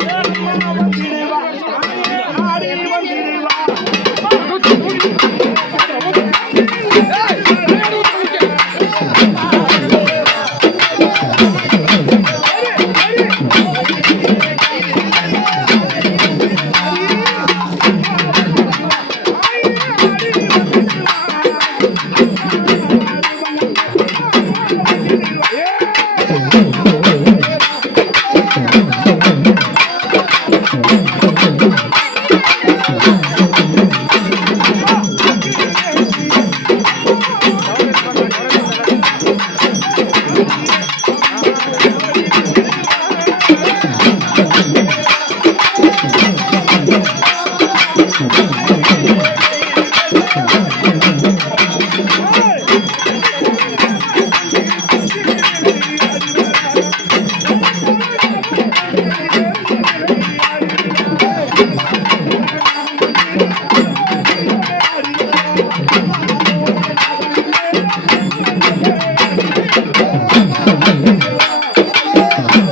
ا ري و ندي Yeah. Thank you.